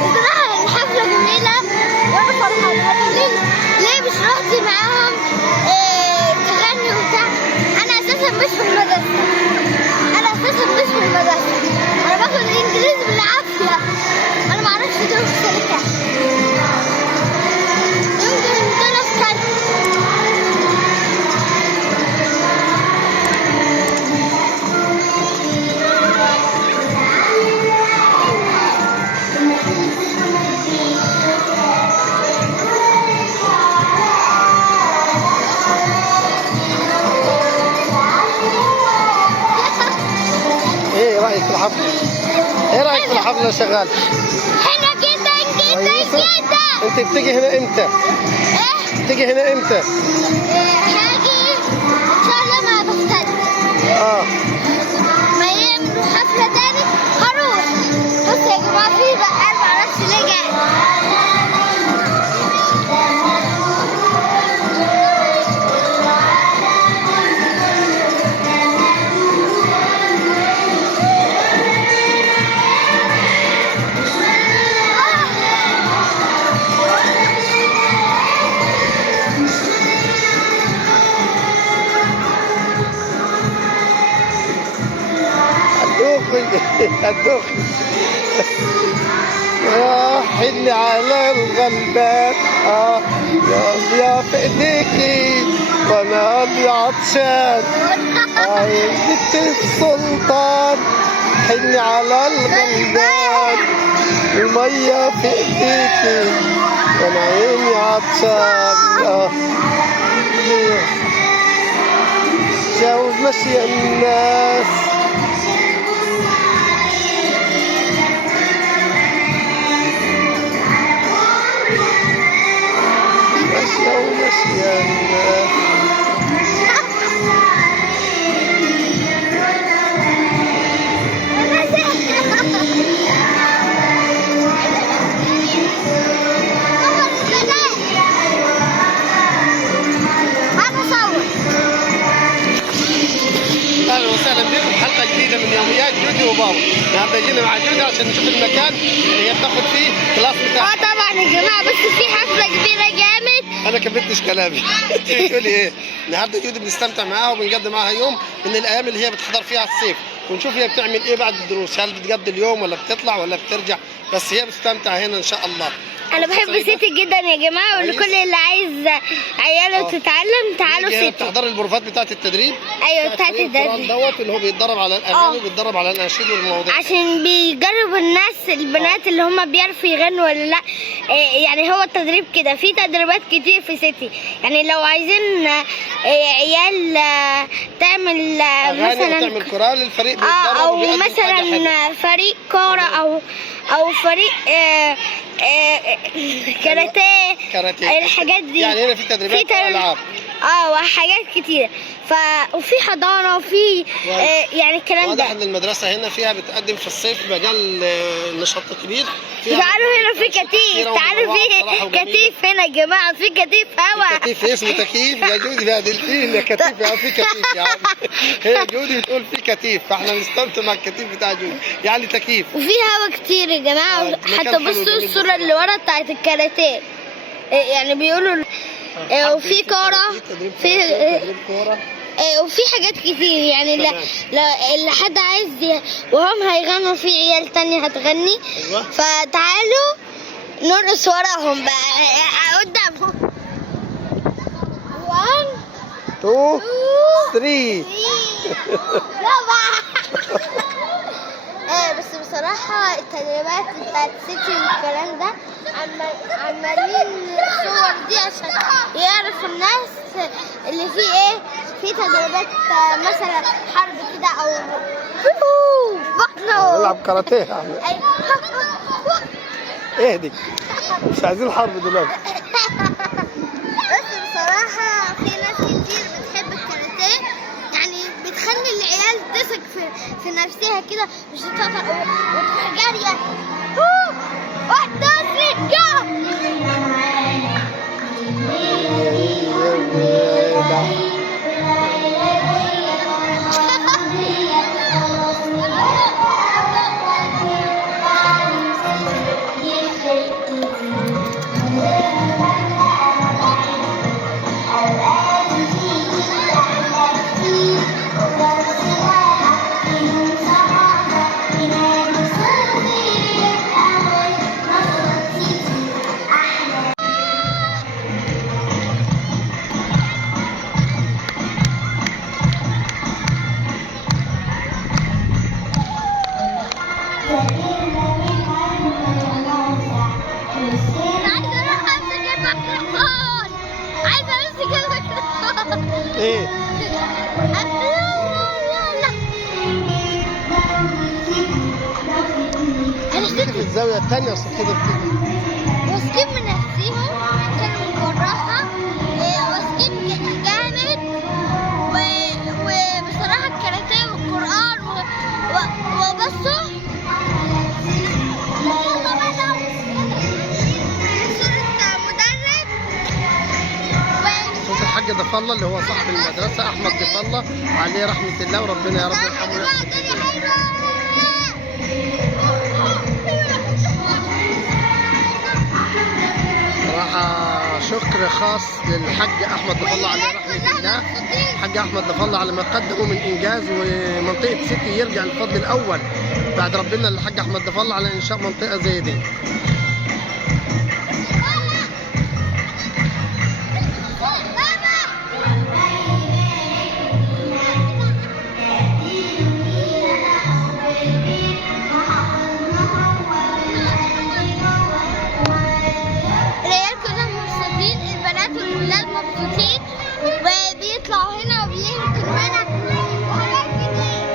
بصراحة الحفلة جميلة وأنا فرحانة. ليه مش رحتي معاهم تغني وبتاع؟ أنا أساسا مش في المدرسة، أنا باخد الإنجليزي بالعافية. أنا معرفش دول في سنة كام، يمكن دول في تالتة. ايه رايك في الحفله؟ ايه رايك في الحفله شغال؟ حلوة جدا جدا جدا. انت بتيجي هنا امتى؟ إيه؟ بتيجي هنا امتى؟ هاجي إن شاء الله ما بختلف. ما يعملوا حفلة تاني هروح. بص يا جماعة في بقال معرفش ليه جاي. الدخل يا حني على الغلبان يا في ايديكي وانا قلبي عطشان يا بنت السلطان حني على الغلبان المية في ايديكي وانا عيني عطشان جاوب ماشية الناس ماشية الناس اهلا وسهلا بكم في حلقه جديده من يوميات جودي وبابا. النهارده جينا مع جودي عشان نشوف المكان اللي هي بتاخد فيه كلاس بتاعها. طبعا يا جماعه بس في حفله كبيره جامد. انا كملتش كلامي. بتقولي ايه؟ النهارده جودي بنستمتع معاها وبنقضي معاها يوم من الايام اللي هي بتحضر فيها الصيف، ونشوف هي بتعمل ايه بعد الدروس، هل بتقضي اليوم ولا بتطلع ولا بترجع، بس هي بتستمتع هنا ان شاء الله. انا بحب سيتي جدا يا جماعه، ولكل اللي عايز عياله تتعلم تعالوا سيتي. بتحضر البروفات بتاعت التدريب؟ ايوه بتاعت التدريب دوت اللي هو بيتدرب على الاغاني وبيتدرب على الاناشيد والمواضيع، عشان بيجرب الناس البنات اللي هم بيعرفوا يغنوا ولا لا. يعني هو التدريب كده، في تدريبات كتير في سيتي. يعني لو عايزين عيال تعمل مثلا تعمل كورال الفريق او مثلا فريق كوره او فريق كاراتيه الحاجات دي. يعني هنا في تدريبات العاب وحاجات كتير. وفي حضانه وفي يعني الكلام ده. واضح ان المدرسه هنا فيها بتقدم في الصيف مجال نشاط كبير. تعالوا هنا في كتيف، تعالوا في كتيف هنا يا جماعه، في كتيف هوا. كتيف اسمه تكييف يا جودي بهدلتينا. كتيف يا في كتيف يا عم. هي جودي بتقول في كتيف، فاحنا بنستمتع مع الكتيف بتاع جودي يعني تكييف. وفي هوا كتير يا جماعه. حتى بصوا الصوره اللي ورا بتاعت الكاراتيه، يعني بيقولوا وفي كوره، وفي حاجات كتير. يعني اللي حد عايز وهم هيغنوا، في عيال تانية هتغني. فتعالوا نرقص وراهم بقى قدامهم. 1 2 3 بس بصراحة التدريبات بتاعت سيتي والكلام ده عمالين الصور دي عشان يعرفوا الناس اللي فيه ايه. في تدريبات مثلا حرب كده او بطنه نلعب كاراتيه. اهدي، مش عايزين حرب دلوقتي. بس بصراحة في ناس كتير بتحب الكاراتيه، يعني بتخلي العيال تثق في نفسها كده، مش تقطع وتروح جارية. 1 2 3 جو. الزاويه الثانيه عشان كده بتيجي. واثقين من نفسهم، كانوا بالراحة، واثقين جامد، وبصراحة الكاراتيه والقرآن وبصوا صورة مدرب صوت الحاج ضيف الله اللي هو صاحب المدرسه احمد ضيف الله عليه رحمه الله، وربنا يا رب يرحمه ويحسن إليه. صراحة شكر خاص للحاج أحمد ضيف الله عليه رحمة الله. الحاج أحمد ضيف الله على ما قدمه من إنجاز، ومنطقة سيتي يرجع الفضل الأول بعد ربنا للحاج أحمد ضيف الله على إنشاء منطقة زي دي. مبسوطين وبيطلعوا هنا وبيركنوا هنا حاجات كتير.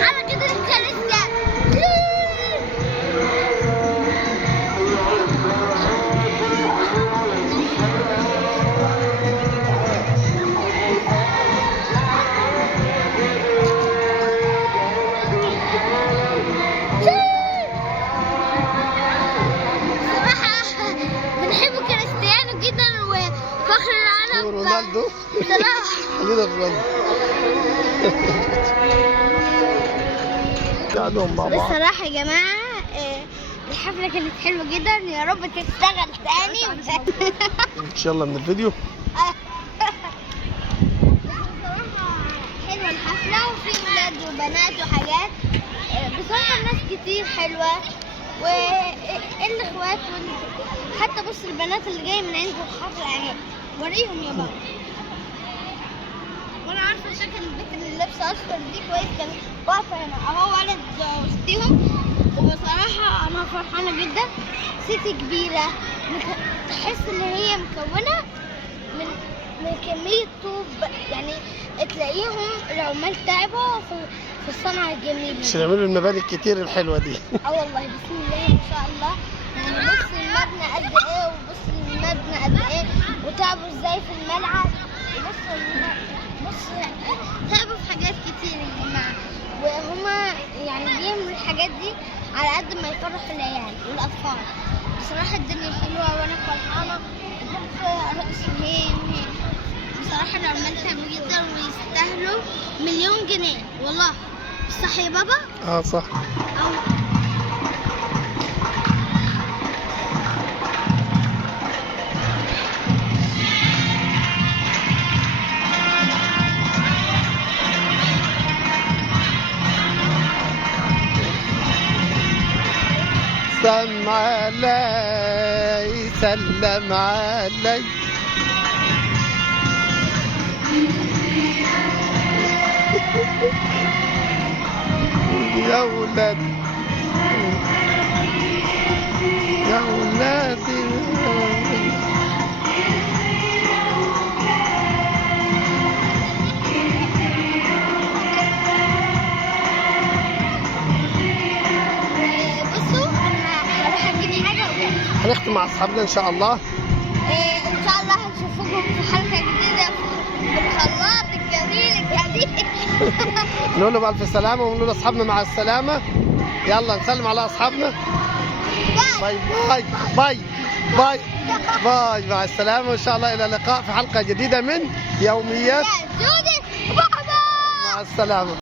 حركة الكارثة. رونالدو خلينا في رونالدو. قاعدين مع بعض. بصراحة يا جماعة الحفلة كانت حلوة جدا، يا رب تشتغل تاني ان شاء الله من الفيديو. بصراحة حلوة الحفلة، وفي ولاد وبنات وحاجات، بصراحة الناس كتير حلوة، والاخوات حتى بص البنات اللي جاية من عند الحفلة اهي، وريهم يا بابا. وانا عارفة شكل البنت اللي لابسة اصفر دي كويس، كانت واقفة هنا اهو ولد وسطيهم. وبصراحة انا فرحانة جدا، سيتي كبيرة، تحس ان هي مكونة من كمية طوب، يعني تلاقيهم العمال تعبوا في الصنعة الجميلة عشان يعملوا المباني الكتير الحلوة دي. والله بسم الله ما شاء الله. يعني بص المبنى قد ايه، وبص المبنى قد ايه، وتعبوا ازاي في الملعب. بص تعبوا في حاجات كتير يا جماعة، وهما يعني بيعملوا الحاجات دي على قد ما يفرحوا العيال والأطفال. بصراحة الدنيا حلوة وأنا فرحانة. بصراحة العمال تعبوا جدا ويستاهلوا مليون جنيه والله. صح يا بابا؟ صح. سلم علي سلم علي يا ولاد يا ولادي. هنختم مع اصحابنا ان شاء الله. ان شاء الله هنشوفكم في حلقه جديده في الخلاط الجميل الجديد. نقول له بألف سلامه، ونقول لاصحابنا مع السلامه. يلا نسلم على اصحابنا. باي باي باي باي باي، مع السلامه، وان شاء الله الى اللقاء في حلقه جديده من يوميات. مع السلامه.